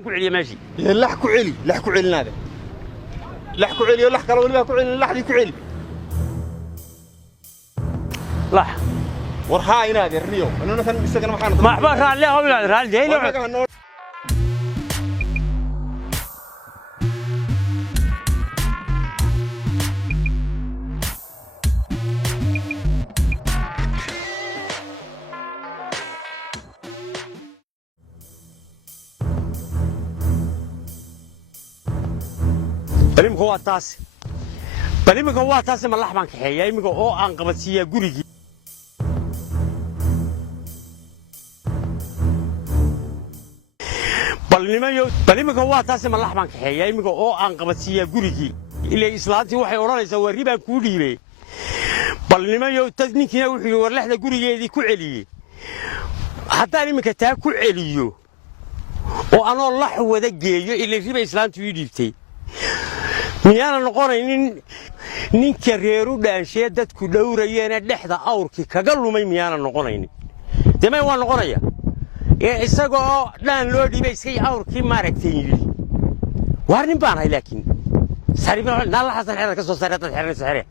كعلي ماشي لح كعلي نادي لح كعلي ولا كلا ولا كعلي لح دي كعلي لح ورها ينادي الريو أنا مثلا بيستجنا محانا ما أحبه رالي هو رالي جاي بليم هو تاسي ما لحبان كحيا يمكو أو أنقبتسيا جوريجي بليم هو تاسي ما لحبان كحيا يمكو أو أنقبتسيا جوريجي إلى إسلامتي وحي أورانا يسوي ريبان كوليبي بليم تدنيك هنا وحي ورلحنا جوريجي دي كعلي حتى أنا مكتها كعليو وأنا الله هو ذا جيو إلى ريبان إسلامتي يديبتي ميانا نقولين ninka reeru dhaanshay dadku dhowrayeen dhexda awrki kaga lumay miyana noqonayn deemay waa noqonaya isagoo dhaan loo dhibay iskay awrki maaragtay warnin baan hay laakiin sariibna la xasan xeer ka soo saartay xeerna saxire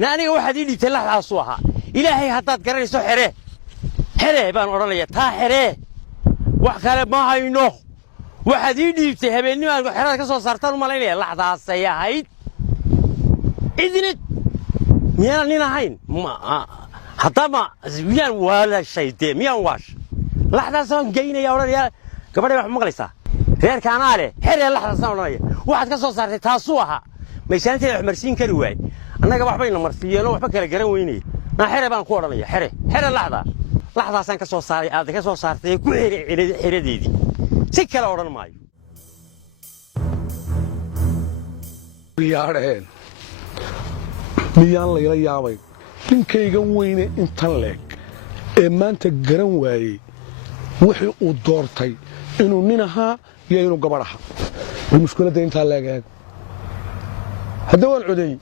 naaniga waxa ii dhigtay laxdaas u ahaa ilaahay hadaad garanayso xere baan oranaya taa xere wax kale ma hayno waxa ii dhigtay habeenimo xeerada ka soo saartan u malaynaya laxdaas ay ahayd إذن ميانا نينا هين ما حتى ما ميان ولا شيء ده ميان واش لحظة سان جينا يا ولد يا قبل ما مغلسة غير كان عليه حري لحظة سان ولا واحد كسر صار تاسوها ما يسانت مرسين كروي أنا قبل حبينا مرسية لو حبك الجرين ويني ما حري بان كورة ليه حري لحظة سان كسر صار هذا كسر صار كل حري دي سكر ورا الماي يا miyaan layla yaabay ninkaygan weyne intan leeg ee maanta garan waayey wixii uu doortay inuu nin ahaa iyo inuu gabadh ahaa mushkiladda intaa leeg hadda waan coday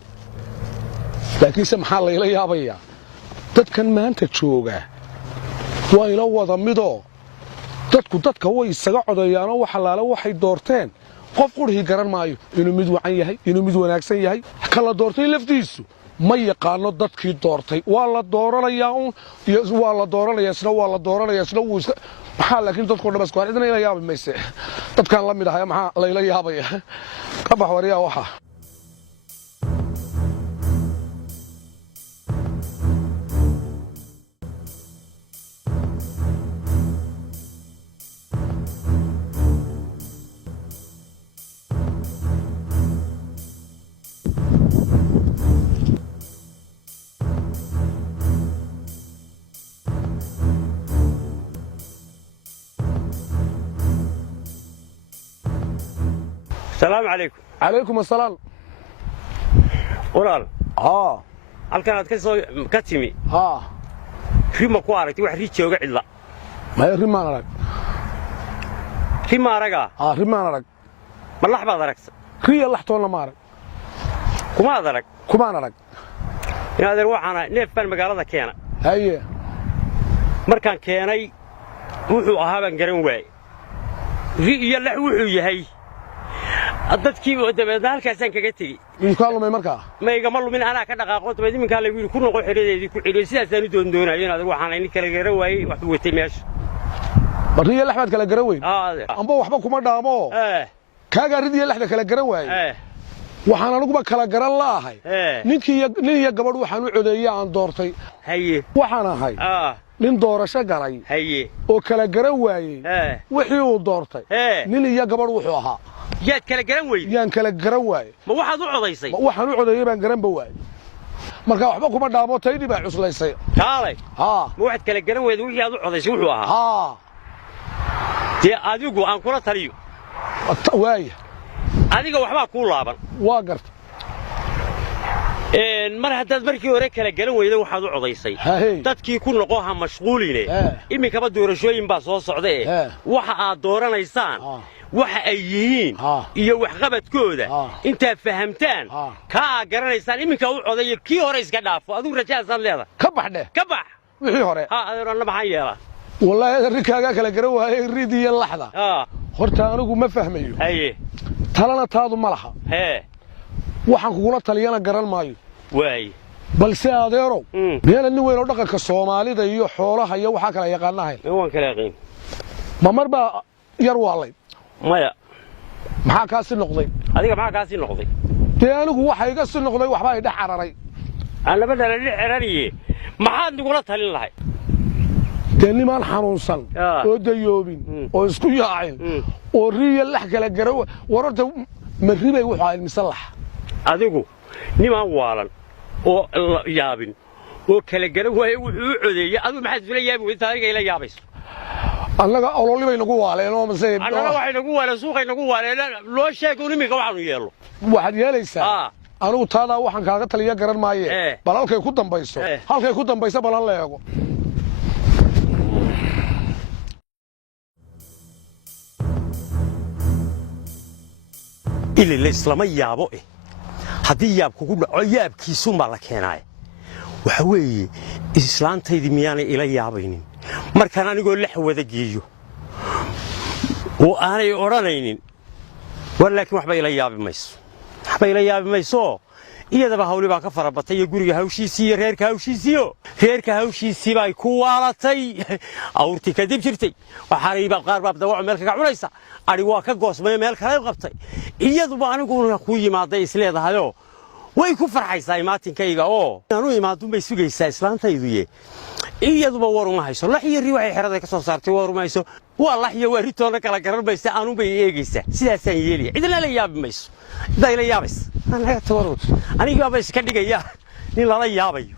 laakiinse maxaa layla yaabayaa dadkan maanta jooga waa ila wada midoo dadka way isaga codayaanoo wax alaale waxay doorteen qof qurxii garan maayo inuu mid wacan yahay inuu mid wanaagsan yahay kala doortay laftiisu ma yaqaano dadkii doortay waa la dooranayaa isna wuu iska maxaa laakiin dadku dhan isku cidna ila yaabi mayse dadkan la mid ah maxaa layla yaabaya ka bax wariyaa waxa السلام عليكم. عليكم السلام. ورال. هل كانت كتمي؟ في مقارنة واحد ريتشي وقعد لا. ما هي ريمان رك. ريمان رجع. ريمان رك. ما الله بعد ركس. هي الله حتى ولا ما رك. كم هذا رك؟ كم أنا رك. يا هذا الواحد أنا نيف بين مقالة كيانا. هي. مركان كياني وحو أهابا قرن واي. يلا وحو يهي. dadkii oo dabadalkaasaan kaga tagay inkaalo may markaa ma iga malumin ana ka dhaqaaqo tabadi minka la wiil ku noqo xirideedii ku xiriyo sidaasaan u doonayay inaad waxaan in kala garan waayay wax watay meesha bariya laxmad kala garan way amba waxba kuma dhaamo kaaga ridiya laxda kala garan waayay waxaan anigu kala garan laahay nin iyo gabadh waxaan u codeeyay aan doortay haye waxaan ahay nin doorasho galay haye oo kala garan waayay wixii uu doortay nin iyo gabadh wuxuu ahaa yaad kala garan weey yaan kala garan waay ma waxaad u codaysay waxaan u codeeyay baan garan ba waay marka waxba kuma dhaamo taydi baa cuslaysay kaalay ma waxaad kala garan weey wixii aad u codaysay wuxuu ahaa tii adigu aan kula taliyo waay adiga waxba ku laaban waa garta mar haddaad markii hore kala garan weyday waxaad u codaysay dadkii ku noqo ha mashquuline iminkaba doorashooyin baa soo socday waxa aad dooranaysaan waxa ay yihiin iyo wax qabadkooda inta fahamtaan ka garanaysaan iminka u codayo kii hore iska dhaafo adigu rajaasan leedahay ka baxde ka bax wixii hore adeerna maxaan yeelaa wallahi rikaaga kala garan waayay ridiya laxda horta anigu ma fahmayo haye talana taadu ma laha hee waxaan kugula taliyana garan maayo waay balse adeerow meel nin weyn oo dhaqanka Soomaalida iyo xoolaha iyo waxa kala yaqaanahay waan kala yaqaan ma marba yar waalay maya maxaa ka si noqday adiga maxaa ka si noqday anigu waxa iga si noqday waxba ay dhex cararay aan labada la xirariye maxaad nigula talin lahay niman xanuunsan oo dayoobin oo isku yaacin oo riya lax kala garaw wararta maribay wuxuu ay misalax adigu niman waalan oo yaabin oo kala garan way wuxuu u codeeyay adigu maxaad isla yaabin way taariga ila yaabayso annaga ololi bay nagu waaleen oo masay annaga waxay nagu waaleen suuqay nagu waaleen loo sheego nimiga waxaanu yeelo waxaad yeelaysaa anigu taada waxaan kaaga taliya garan maaye bal halkay ku dambayso bal la eego إلى الإسلام يابو هذه ياب كقول عياب كيسون بالكيناي وحوي إسلام تيدي مياني إلى يابينين مركان أنا أقول لح وذا جيجو وأنا أورانينين ولكن وحبي إلى ياب ميس حبي إلى ياب ميسو إذا بحاولي بقى كفر بطي يقولي هاوشي سي غير كهاوشي سيو غير كهاوشي سي باي كوالتي أورتي كديب جرتي وحاري بقى باب دواء ملك عمريسا أري واقع قوس ما ملك هاي قبطي إذا بقى أنا أقول أخوي ما ضي سليد هذا ويكفر حيساي ماتين كيجا أو أنا ما دون بيسوي إسلام تيجي إذا بورو ما هيسو لا هي الرواية حرة كسر صارت ورو ما هيسو والله هي وريتونا كلا كرر بيست أنا بيجيسه سياسة يلي إذا لا ياب ميسو إذا لا يابس أنا تورط أنا يابس كدي جيا نلا لا يابي